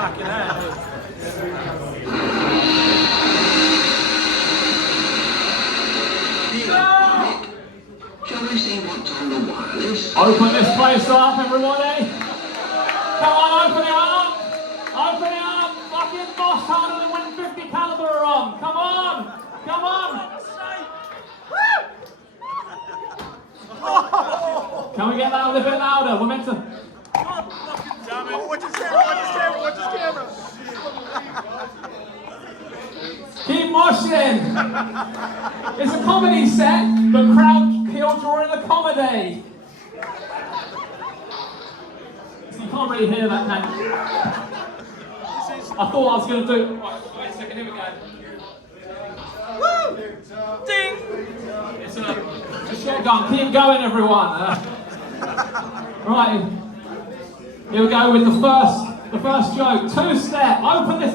Fucking hell. Shall we see what's on the wireless? Open this place up, everybody! Come on, open it up! Open it up! Fucking boss harder than when 50 caliber are on! Come on! Come on! Can we get that a little bit louder? We're meant to... Damn it. Watch his camera, watch his camera, watch his camera. Keep moshing! It's a comedy set, but crowd kill during the comedy. So you can't really hear that, can you? I thought I was going to do... Right, wait a second, here we go. Woo! Ding! It's a shotgun. Keep going, everyone. Right. Here we go with the first joke. Two-step. Open this.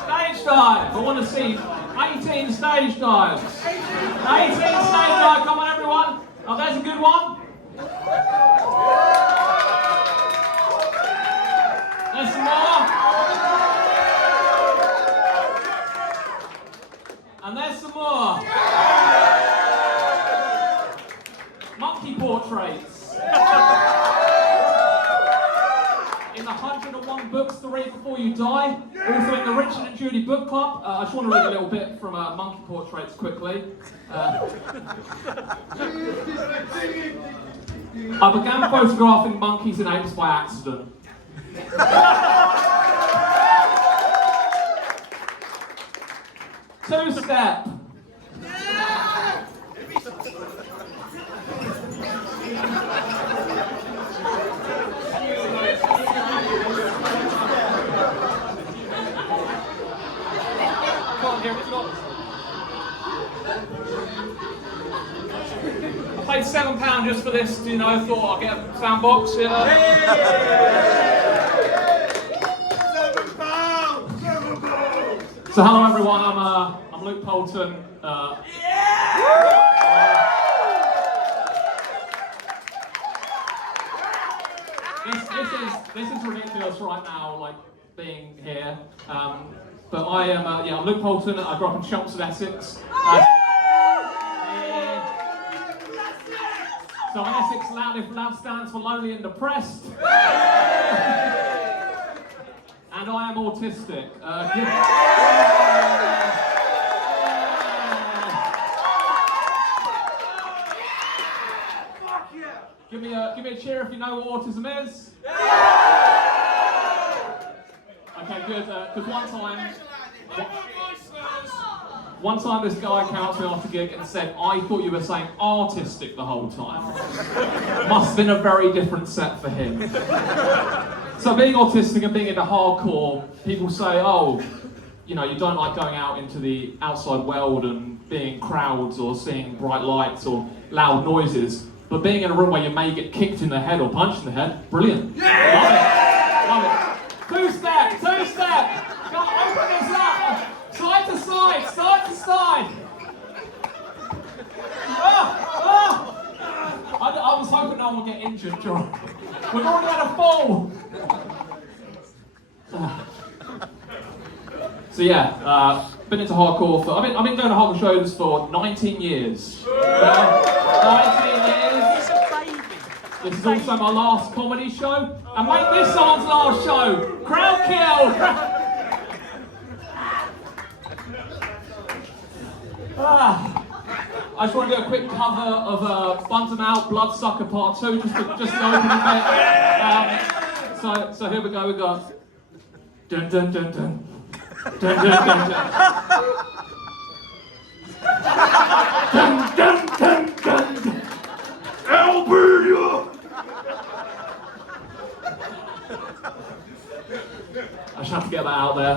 Stage dive. I want to see 18 stage dives. 18 stage dive. Come on, everyone. Oh, there's a good one. There's some more. And there's some more. Monkey portraits. In the 101 books to read before you die. Also in the Richard and Judy book club. I just want to read a little bit from Monkey Portraits quickly. I began photographing monkeys and apes by accident. Two-step. I paid £7 just for this, you know, thought I'd get a sound box. £7! So hello everyone, I'm Luke Poulton. This is ridiculous right now, like being here. But I am, I'm Luke Poulton. I grew up in Chelmsford, Essex. So in Essex, loud if loud stands for lonely and depressed. And I am autistic. Give me a cheer if you know what autism is. Okay, good. Because one time this guy came up to me after a gig and said, "I thought you were saying artistic the whole time." Must have been a very different set for him. So being autistic and being into hardcore, people say, "Oh, you know, you don't like going out into the outside world and being in crowds or seeing bright lights or loud noises. But being in a room where you may get kicked in the head or punched in the head, brilliant. Yeah! Love it. Two-step, two-step. Go on, open this up. Side to side, side to side. I was hoping no one would get injured, John. We've already had a fall. So yeah, been into hardcore for, I've been doing hardcore shows for 19 years. 19 years. This is also my last comedy show. And make this someone's last show. Crowd kill! I just want to do a quick cover of Bunt 'Em Out, Bloodsucker Part 2, just to open a bit. So here we go, we got dun dun dun dun. Dun dun dun dun. Dun dun dun dun. Alberta! I just have to get that out there.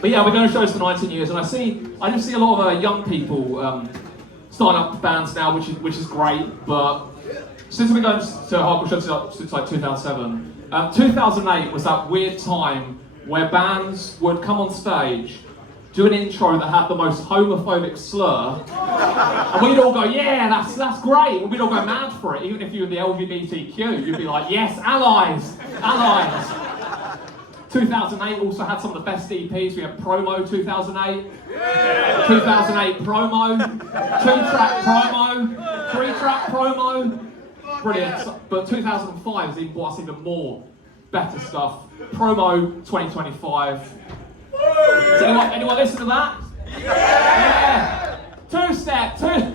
But yeah, we're going to shows for 19 years, and I just see a lot of young people starting up bands now, which is great. But since we've been going to hardcore shows since like 2007, 2008 was that weird time where bands would come on stage do an intro that had the most homophobic slur, and we'd all go, yeah, that's great. We'd all go mad for it, even if you were the LGBTQ. You'd be like, yes, allies, allies. 2008 also had some of the best EPs. We had Promo 2008, 2008 Promo, 2-track Promo, 3-track Promo. Brilliant. But 2005 has even brought us even more better stuff. Promo 2025. Does anyone listen to that? Yeah. Two-step, two.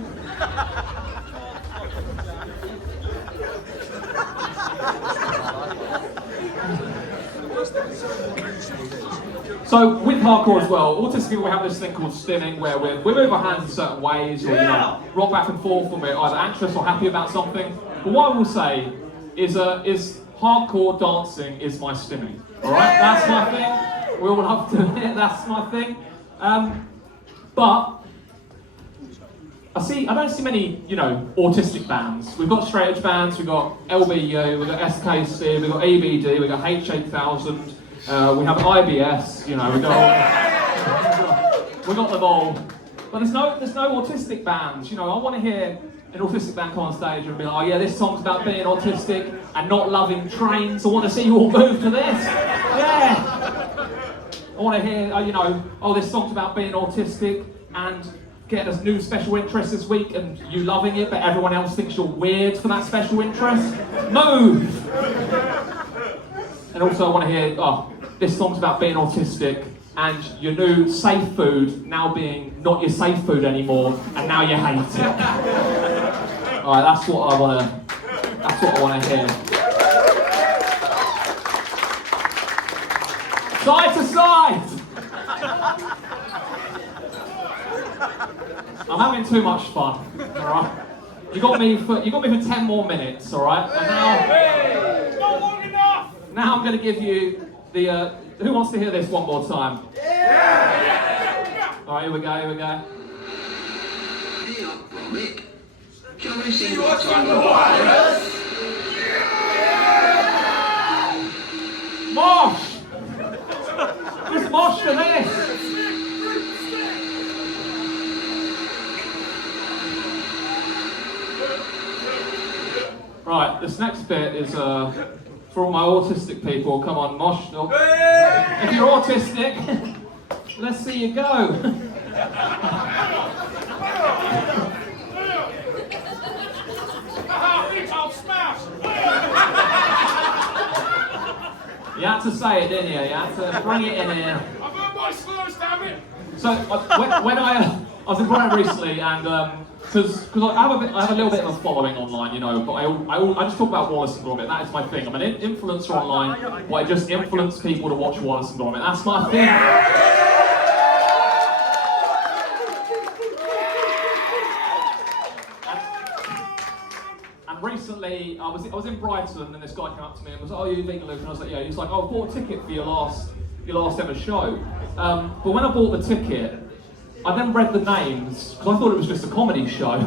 So with hardcore as well, autistic people, we have this thing called stimming, where we move our hands in certain ways, or rock back and forth when we're either anxious or happy about something. But what I will say is hardcore dancing is my stimming. All right, that's my thing. We all love to admit that's my thing. But I don't see many, autistic bands. We've got straight edge bands, we've got LBU, we've got SKC, we've got EBD, we've got H8000, we have IBS, we got them all. But there's no autistic bands. I want to hear an autistic band come on stage and be like, oh yeah, this song's about being autistic and not loving trains. I want to see you all move to this. Yeah. I want to hear, oh, this song's about being autistic and getting a new special interest this week and you loving it, but everyone else thinks you're weird for that special interest. Move! And also I want to hear, oh, this song's about being autistic and your new safe food now being not your safe food anymore and now you hate it. Alright, that's what I want to hear. Side to side! I'm having too much fun, alright? You got me for 10 more minutes, alright? And Not long enough! now I'm going to give you the, who wants to hear this one more time? Yeah! Alright, here we go. Hey up, Romick. Shall we see what's on on the the wires? Mosh! There's mosh for this! Right, this next bit is for all my autistic people. Come on, mosh. If you're autistic, let's see you go. You had to say it, didn't you? You had to bring it in here. I've heard my slurs, damn it! So when I was in Brighton recently, and because I have a little bit of a following online, but I just talk about Wallace and Gromit. That is my thing. I'm an influencer online, where I just influence people to watch Wallace and Gromit. That's my thing. And recently, I was in Brighton, and this guy came up to me and was like, "Oh, you Veganluke?" And I was like, "Yeah." He was like, "Oh, I bought a ticket for your last ever show." But when I bought the ticket, I then read the names, because I thought it was just a comedy show.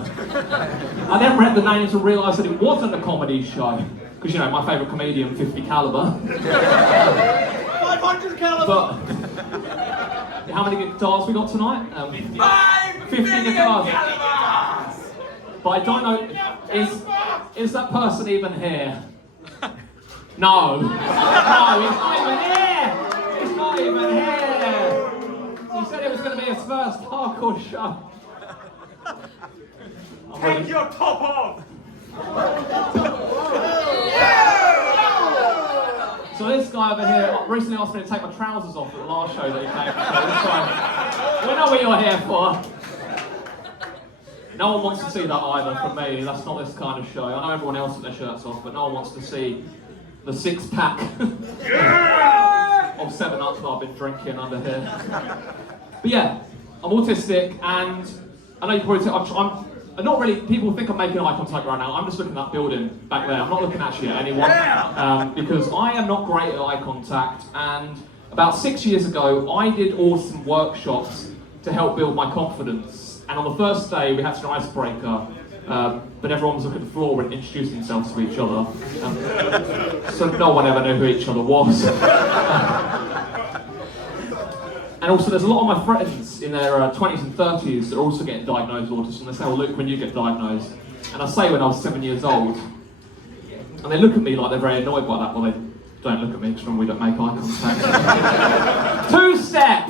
I then read the names and realised that it wasn't a comedy show. Because, my favourite comedian, 50 calibre. 500 caliber! But, how many guitars we got tonight? 50 guitars. Calibers! But I don't know, is that person even here? No. No, he's not even here! He's not even here! He said it was going to be his first hardcore show. Take your top off! So this guy over here recently asked me to take my trousers off at the last show that he came to. So we know what you're here for. No one wants to see that either from me. That's not this kind of show. I know everyone else with their shirts off, but no one wants to see the 6-pack of 7-Up that I've been drinking under here. But yeah, I'm autistic, and I know you probably I'm not really, people think I'm making eye contact right now. I'm just looking at that building back there. I'm not looking actually at anyone, because I am not great at eye contact, and about 6 years ago, I did awesome workshops to help build my confidence. And on the first day, we had an icebreaker, but everyone was looking at the floor and introducing themselves to each other. So no one ever knew who each other was. And also there's a lot of my friends in their 20s and 30s that are also getting diagnosed with autism. They say, well, Luke, when you get diagnosed? And I say when I was 7 years old. And they look at me like they're very annoyed by that. Well, they don't look at me because we don't make eye contact. Two-step!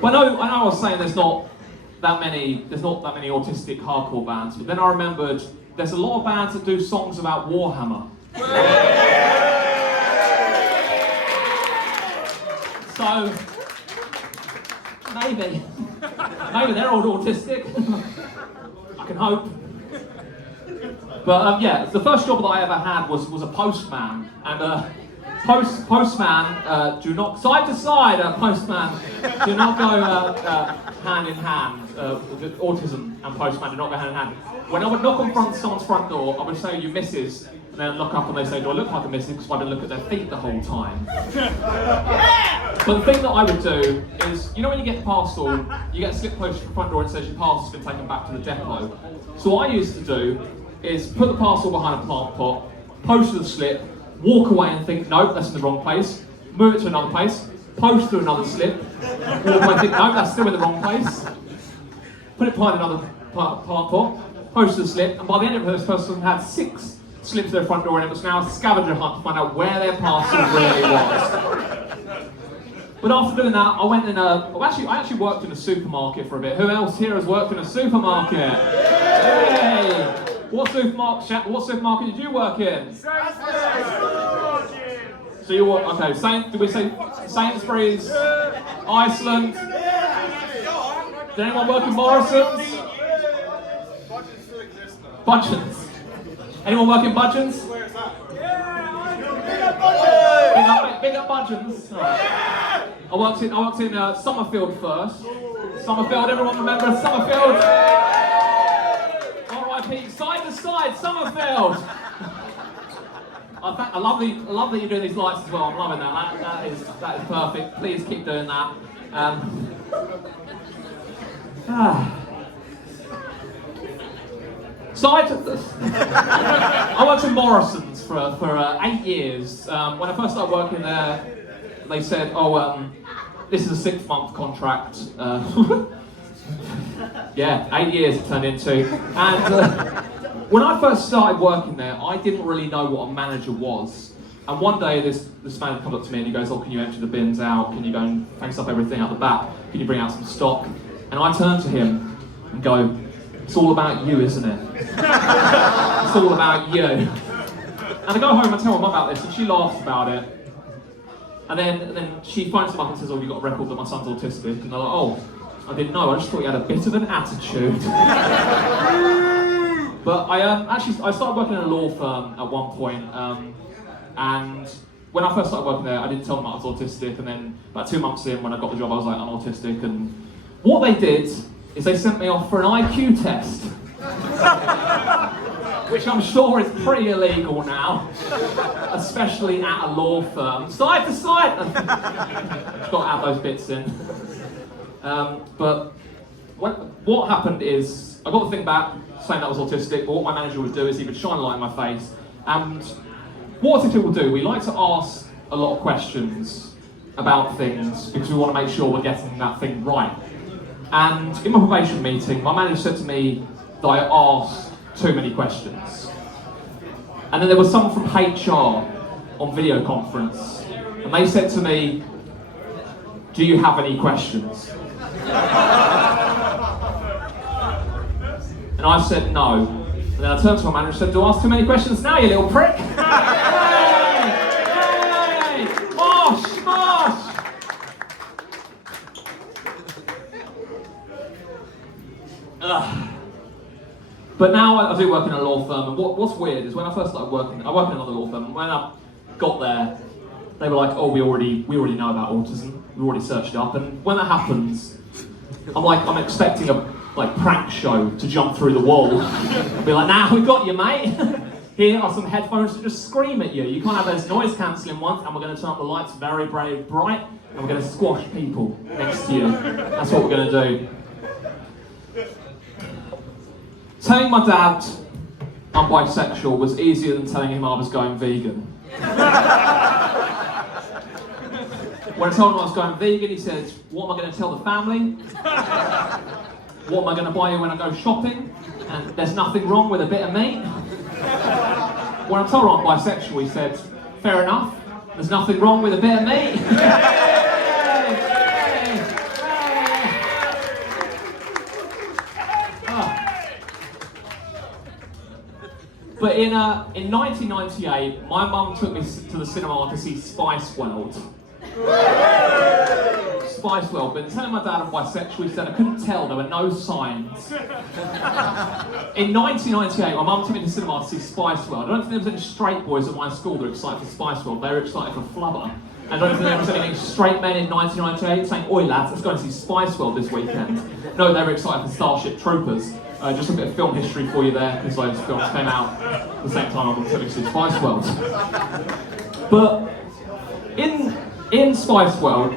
But I know I was saying there's not that many autistic hardcore bands, but then I remembered there's a lot of bands that do songs about Warhammer. So maybe they're all autistic. I can hope. But yeah, the first job that I ever had was a postman, and postman do not side to side. Postman do not go hand in hand. Autism and postman do not go hand in hand. When I would knock on someone's front door, I would say, "You missus," and then I'd look up and they say, "Do I look like a missus?" Because I didn't look at their feet the whole time. But the thing that I would do is, you know when you get a parcel, you get a slip post at the front door and says your parcel's been taken back to the depot. So what I used to do is put the parcel behind a plant pot, post the slip, walk away and think, nope, that's in the wrong place, move it to another place, post to another slip, walk away and think, nope, that's still in the wrong place, put it behind another plant pot, post the slip, and by the end of it, this person had 6 slips to their front door and it was now a scavenger hunt to find out where their parcel really was. But after doing that, I went in I actually worked in a supermarket for a bit. Who else here has worked in a supermarket? Yay! What supermarket did you work in? So you work, okay, did we say Sainsbury's? Iceland? Did anyone work in Morrison's? Budgeons. Anyone work in Budgeons? Where's that? Big up Budgeons. Right. I worked in Summerfield first. Summerfield, everyone remember Summerfield? R.I.P. Side to side, Summerfield. I love that you're doing these lights as well. I'm loving that. That is perfect. Please keep doing that. I worked in Morrison's for 8 years. When I first started working there, they said, this is a 6-month contract. Yeah, 8 years it turned into. And when I first started working there, I didn't really know what a manager was. And one day this man comes up to me and he goes, can you empty the bins out? Can you go and fix up everything out the back? Can you bring out some stock? And I turn to him and go, it's all about you, isn't it? It's all about you. And I go home and tell my mum about this and she laughs about it. And then she phones him up and says, you've got a record that my son's autistic. And they're like, I didn't know, I just thought you had a bit of an attitude. But I started working in a law firm at one point, and when I first started working there, I didn't tell them I was autistic, and then about 2 months in, when I got the job, I was like, I'm autistic, and what they did is they sent me off for an IQ test, which I'm sure is pretty illegal now, especially at a law firm. Side to side! Just got to add those bits in. But what happened is, I got the thing back saying that I was autistic, but what my manager would do is he would shine a light in my face. And what autistic people do, we like to ask a lot of questions about things because we want to make sure we're getting that thing right. And in my probation meeting, my manager said to me that I asked too many questions. And then there was someone from HR on video conference, and they said to me, do you have any questions? And I said no. And then I turned to my manager and said, do I ask too many questions now, you little prick? Hey! Hey! Mosh! Mosh! But now I do work in a law firm, and what's weird is when I first started working, I work in another law firm, and when I got there, they were like, we already know about autism, we already searched it up, and when that happens, I'm expecting a prank show to jump through the wall and be like, nah, we got you, mate. Here are some headphones to just scream at you. You can't have those noise cancelling ones, and we're going to turn up the lights very, very bright, and we're going to squash people next to you. That's what we're going to do. Telling my dad I'm bisexual was easier than telling him I was going vegan. When I told him I was going vegan, he said, what am I going to tell the family? What am I going to buy you when I go shopping? And there's nothing wrong with a bit of meat. When I told him I'm bisexual, he said, fair enough, there's nothing wrong with a bit of meat. But in 1998, my mum took me to the cinema to see Spice World. Spice World, but telling my dad I'm bisexual, he said I couldn't tell, there were no signs. In 1998, my mum took me to the cinema to see Spice World. I don't think there was any straight boys at my school that were excited for Spice World, they were excited for Flubber. And I don't think there was any straight men in 1998 saying, oi lads, let's go and see Spice World this weekend. No, they were excited for Starship Troopers. Just a bit of film history for you there, because those films came out at the same time I took me to see Spice World. But in Spice World,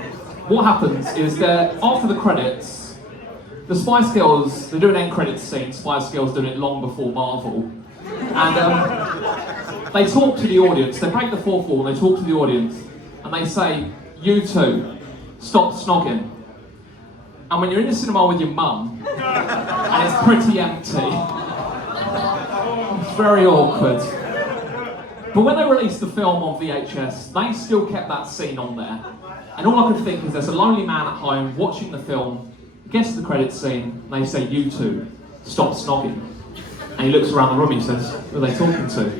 what happens is that after the credits, the Spice Girls, they do an end credits scene, Spice Girls doing it long before Marvel, and they talk to the audience, they break the fourth wall and they talk to the audience, and they say, you two, stop snogging. And when you're in the cinema with your mum, and it's pretty empty, it's very awkward. But when they released the film on VHS, they still kept that scene on there. And all I could think is there's a lonely man at home watching the film, gets to the credits scene, and they say, you two, stop snogging. And he looks around the room and he says, who are they talking to?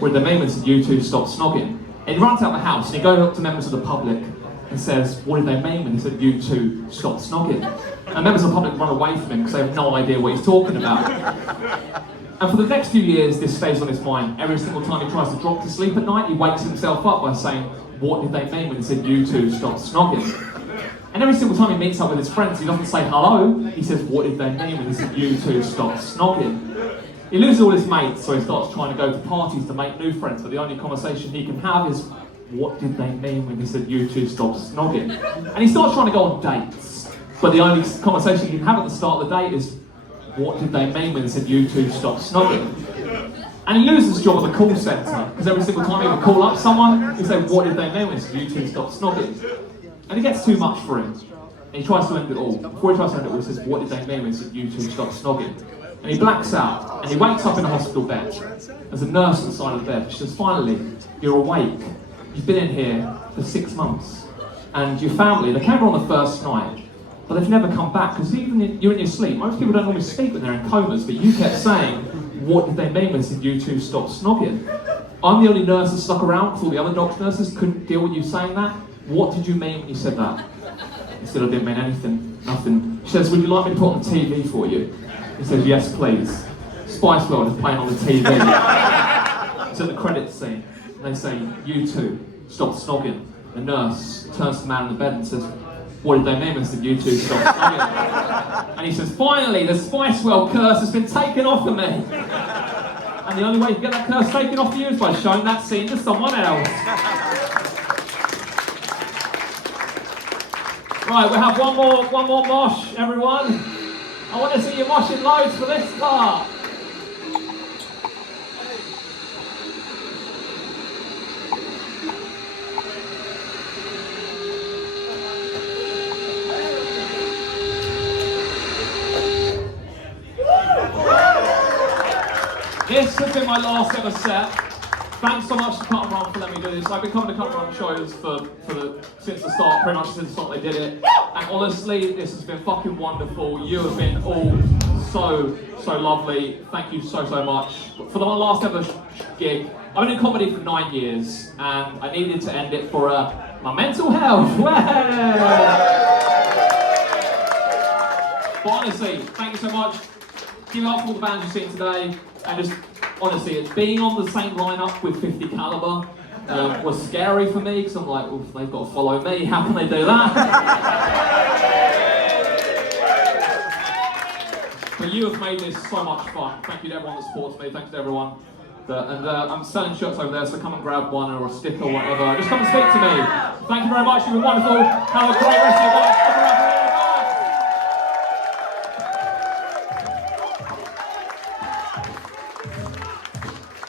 With the name and said, you two, stop snogging. And he runs out the house and he goes up to members of the public and says, what did they mean when he said, you two, stop snogging? And members of the public run away from him because they have no idea what he's talking about. And for the next few years, this stays on his mind. Every single time he tries to drop to sleep at night, he wakes himself up by saying, what did they mean when he said, you two, stop snogging? And every single time he meets up with his friends, he doesn't say hello, he says, what did they mean when he said, you two, stop snogging? He loses all his mates, so he starts trying to go to parties to make new friends, but the only conversation he can have is, what did they mean when he said, you two, stop snogging? And he starts trying to go on dates, but the only conversation he can have at the start of the date is, what did they mean when they said, you two, stop snogging? And he loses his job at the call centre, because every single time he would call up someone, he'd say, what did they mean when they said, you two, stop snogging? And it gets too much for him, and he tries to end it all. Before he tries to end it all, he says, what did they mean when they said, you two, stop snogging? And he blacks out, and he wakes up in a hospital bed. There's a nurse at the side of the bed. She says, finally, you're awake. You've been in here for 6 months. And your family, they came on the first night, but they've never come back, because even you're in your sleep. Most people don't normally sleep when they're in comas, but you kept saying, what did they mean when they said, you two, stop snogging? I'm the only nurse that stuck around, because all the other doctor nurses couldn't deal with you saying that. What did you mean when you said that? He said, I didn't mean anything, nothing. She says, would you like me to put on the TV for you? He says, yes, please. Spice World is playing on the TV. It's at the credits scene. And they say, you two, stop snogging. The nurse turns to the man in the bed and says, what did they mean when they said, you two, stop snogging? And he says, finally, the Spice World curse has been taken off of me. And the only way you can get that curse taken off of you is by showing that scene to someone else. Right, we have one more mosh, everyone. I want to see you moshing loads for this part. This has been my last ever set. Thanks so much to Cut and Run for letting me do this. I've been coming to Cut and Run shows since the start, pretty much since the start they did it. And honestly, this has been fucking wonderful. You have been all so lovely. Thank you so much. For the last ever gig, I've been in comedy for 9 years, and I needed to end it for my mental health. But honestly, thank you so much. Give it up for all the bands you've seen today, and just honestly, it's being on the same lineup with 50 Caliber was scary for me, because I'm like, oh, they've got to follow me, how can they do that? But you have made this so much fun. Thank you to everyone that supports me, thanks to everyone. I'm selling shirts over there, so come and grab one or a sticker or whatever. Just come and speak to me. Thank you very much, you've been wonderful. Have a great rest of your life.